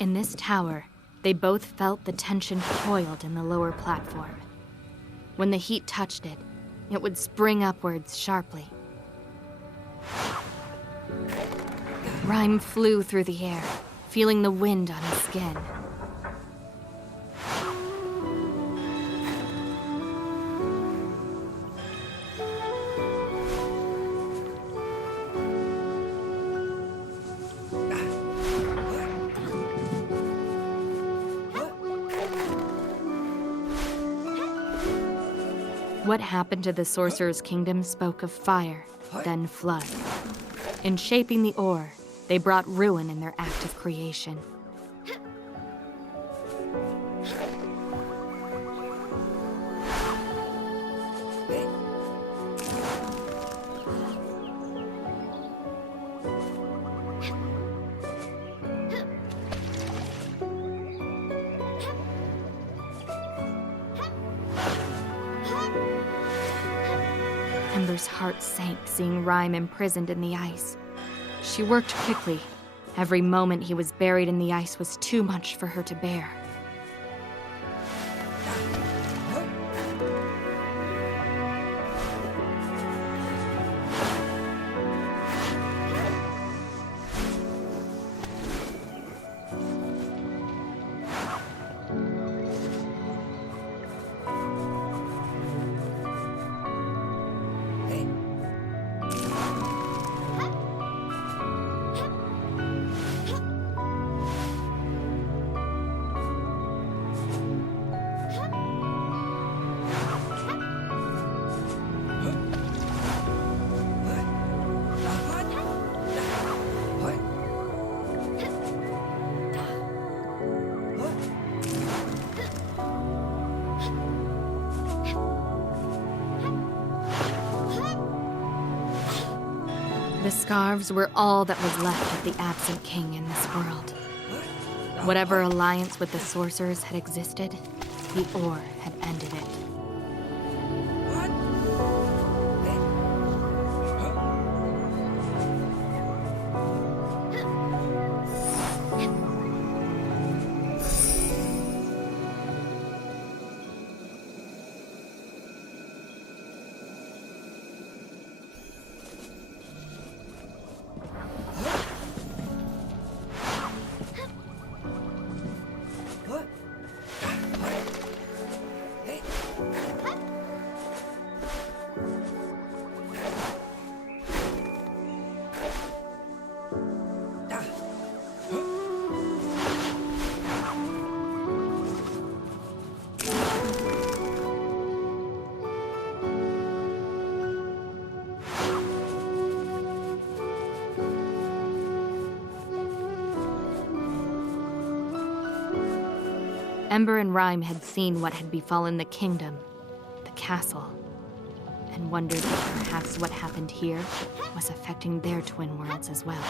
In this tower, they both felt the tension coiled in the lower platform. When the heat touched it, it would spring upwards sharply. Rhyme flew through the air, feeling the wind on his skin. What happened to the Sorcerer's Kingdom spoke of fire, then flood. In shaping the ore, they brought ruin in their act of creation. Ember's heart sank seeing Rhyme imprisoned in the ice. She worked quickly. Every moment he was buried in the ice was too much for her to bear. The scarves were all that was left of the absent king in this world. Whatever alliance with the sorcerers had existed, the ore had ended it. Ember and Rhyme had seen what had befallen the kingdom, the castle, and wondered if perhaps what happened here was affecting their twin worlds as well.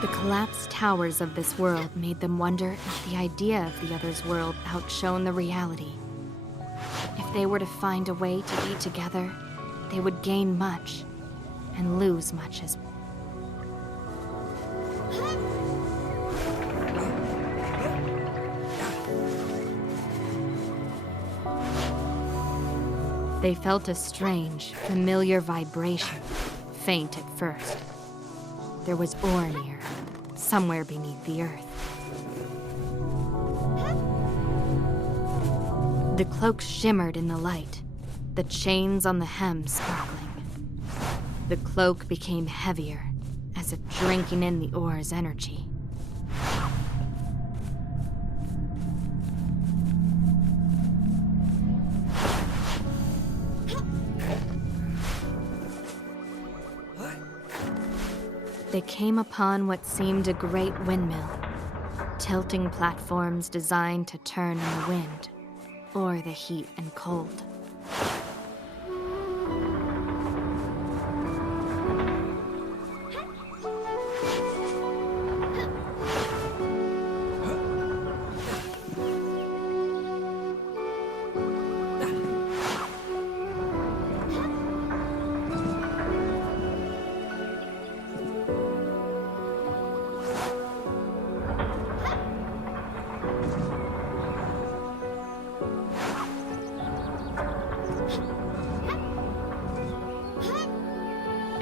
The collapsed towers of this world made them wonder if the idea of the other's world outshone the reality. If they were to find a way to be together, they would gain much and lose much as well. They felt a strange, familiar vibration, faint at first. There was ore near, somewhere beneath the earth. The cloak shimmered in the light, the chains on the hem sparkling. The cloak became heavier, as if drinking in the ore's energy. They came upon what seemed a great windmill, tilting platforms designed to turn in the wind, or the heat and cold.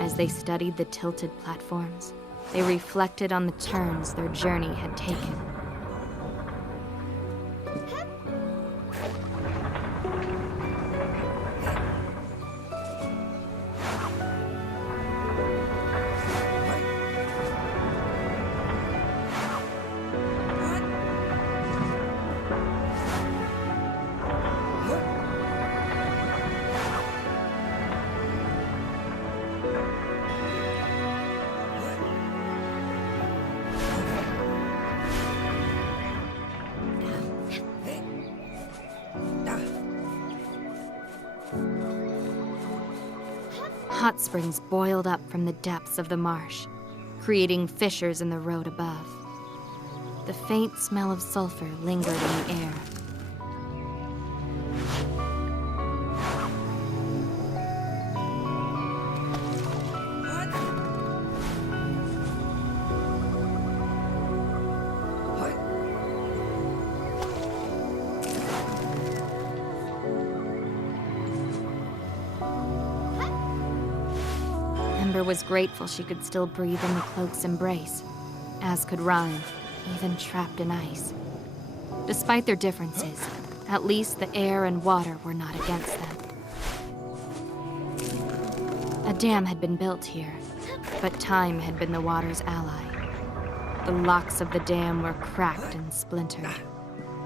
As they studied the tilted platforms, they reflected on the turns their journey had taken. Hot springs boiled up from the depths of the marsh, creating fissures in the road above. The faint smell of sulfur lingered in the air. Ember was grateful she could still breathe in the cloak's embrace, as could Rhyme, even trapped in ice. Despite their differences, at least the air and water were not against them. A dam had been built here, but time had been the water's ally. The locks of the dam were cracked and splintered,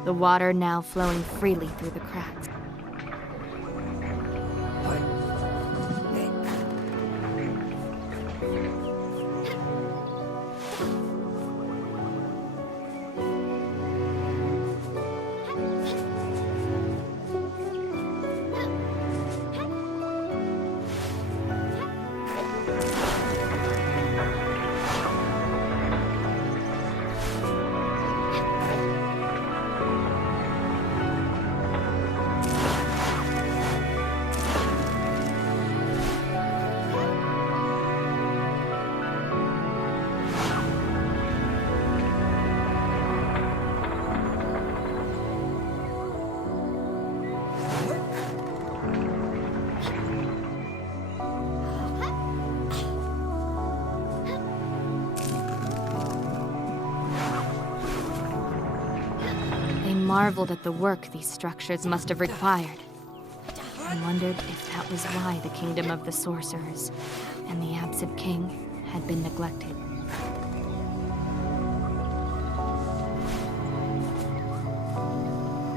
the water now flowing freely through the cracks. Marveled at the work these structures must have required, and wondered if that was why the kingdom of the sorcerers and the absent king had been neglected.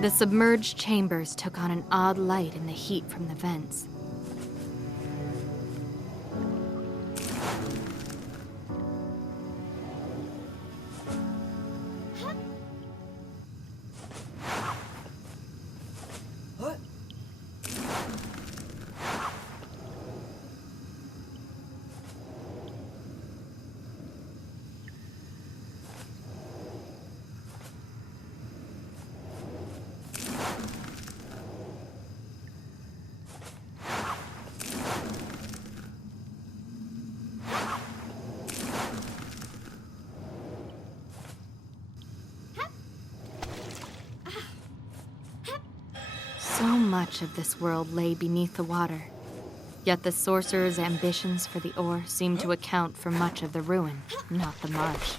The submerged chambers took on an odd light in the heat from the vents. So much of this world lay beneath the water, yet the sorcerer's ambitions for the ore seemed to account for much of the ruin, not the marsh.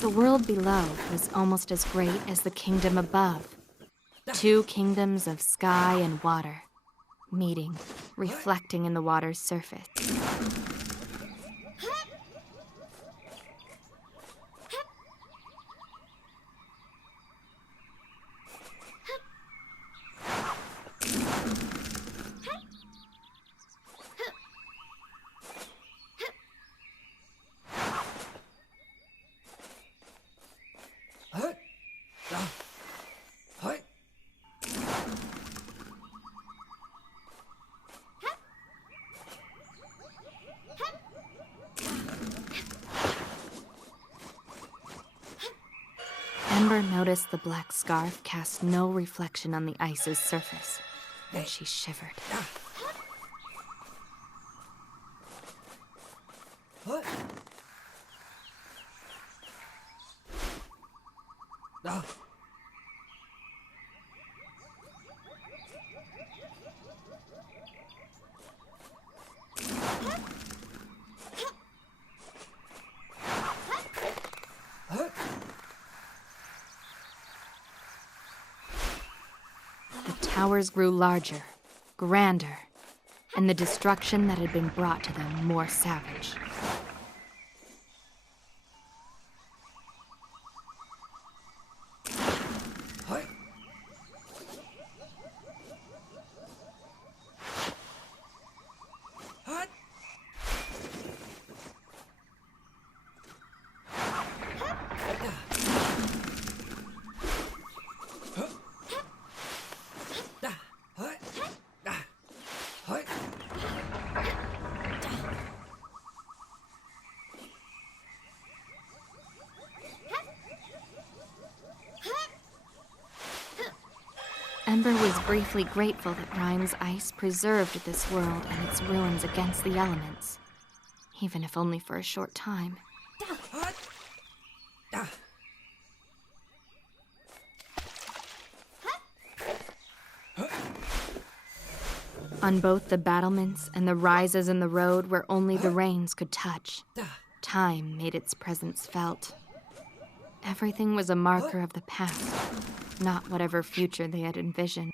The world below was almost as great as the kingdom above. Two kingdoms of sky and water, meeting, reflecting in the water's surface. Ember noticed the black scarf cast no reflection on the ice's surface, and she shivered. The towers grew larger, grander, and the destruction that had been brought to them more savage. Ember was briefly grateful that Rime's ice preserved this world and its ruins against the elements, even if only for a short time. On both the battlements and the rises in the road where only the rains could touch, time made its presence felt. Everything was a marker of the past, not whatever future they had envisioned.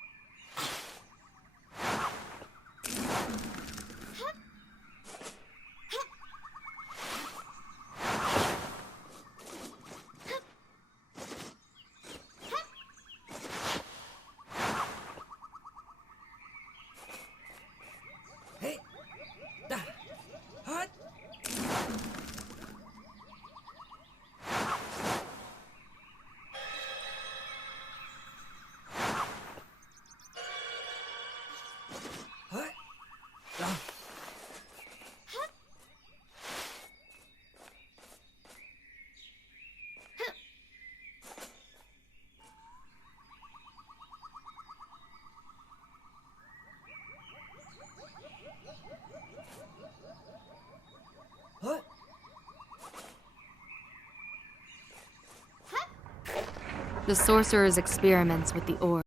The sorcerer's experiments with the orb